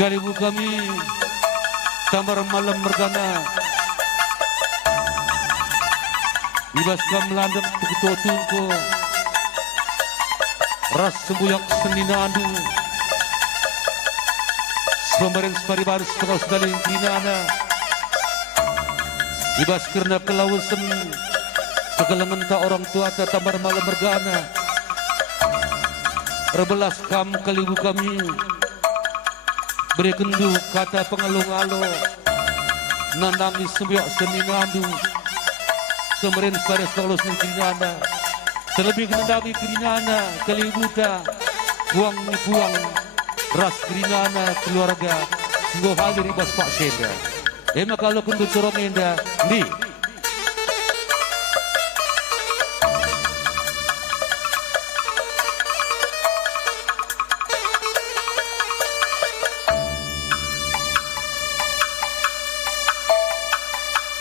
Kalibu kami tambar malam mergana ibas kam landep tukututungko ras sembuyak seninadu Pemarin separi baris tukau sedaling kinana ibas kerna kelawusan kegelengan ta orang tua ta tambar malam mergana rebelas kam kalibu kami beri kendu kata pengalung-alo nandami sembiak seni ngandu semerin separi sekolos nengkinana terlebih nandami kirinana kalibuta buang ras kirinana keluarga sungguh hadir ibas Pak Senda emak kalau kendu corong enda di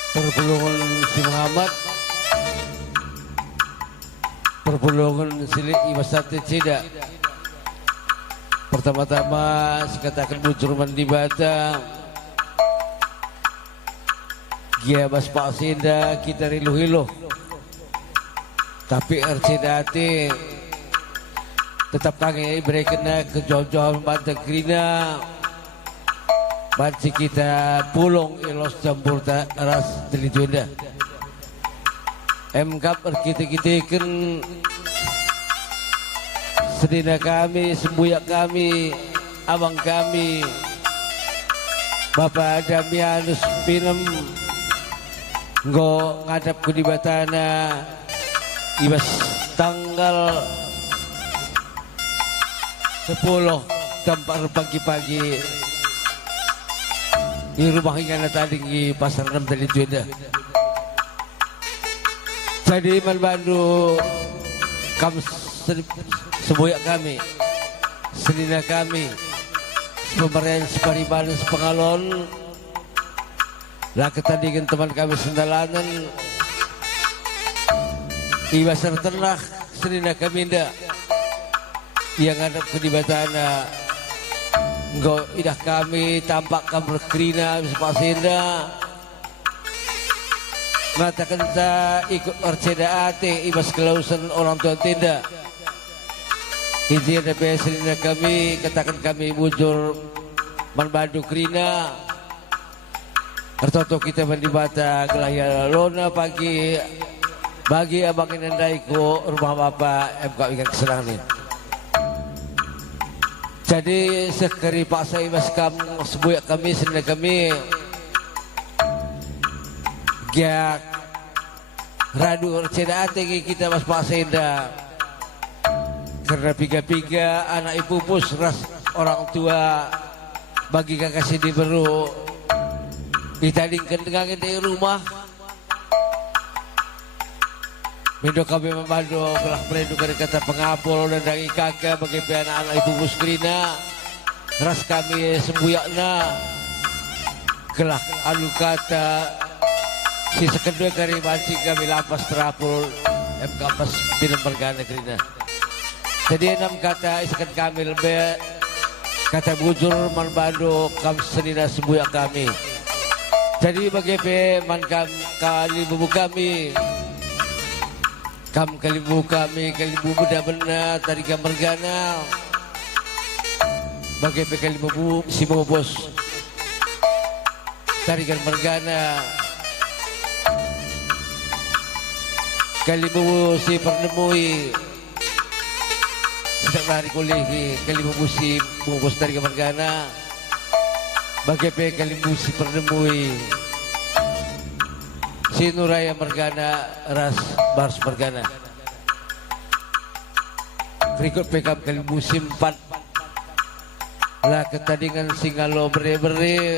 perpulungan si Muhammad, perpulungan si Ibasati Cida. Pertama-tama sikatakan bujur mandi bata Gia bas Pak Sinda kita riluh-hiluh tapi Arcidati tetap kangen berikan ke jauh-jauh banta grina banci kita pulung ilos campur ras dari Junda MK kita sedina kami, sembuyak kami, abang kami Bapak Damianus Pinem nggo ngadap ku di batana ibas tanggal 10 tampar pagi-pagi di rumah ingana tadi di pasar 6 dari Junda. Jadi Malbandu kamu sembuyak kami, senina kami, pemberian separibalan sepengalon, lah ketandingan teman kami sendalanan, ibasar ternak, senina kami ndak, yang ngadap ke di batana, engkau idah kami tampak kamu berkerina sepasenda, mengatakan tak ikut orceda ate ibas kelausan orang tua tindak. Izin dan biasanya kami katakan kami bujur Manbadu Krina Artoto kita mendibata kelahir lona pagi bagi abang inandaiku rumah bapak MK ikan kesenangan ini. Jadi sekeri paksa ibas kamu sebuyak kami sendiri kami giak radu cedate kita mas paksa indah karena piga-piga anak ibu pus ras orang tua bagi kakak sini baru ditandingkan dengan di rumah Mindo kami membantu belah merindu dari kata pengapul dan dari kakak bagi anak-anak ibu pus krina ras kami sembuyakna kelah alu kata si sekedua kari mancing kami lapas terapul MK pas film bergana krina. Jadi 6 kata isakan kami lebih kata bujur Manbadu kam senina sembuyak kami. Jadi bagi man kam kalibu kami kam kalibu kami kalibu benar-benar tadi gambar gana bagi kalibu si bos tadi gambar gana kalibu si pernemui sedang hari kuliah kali musim bungkus dari kemargana bagai kali musim pernemui si Nuraya Margana ras bars Margana berikut PKM kali musim 4 lah ketandingan singalo beri-beri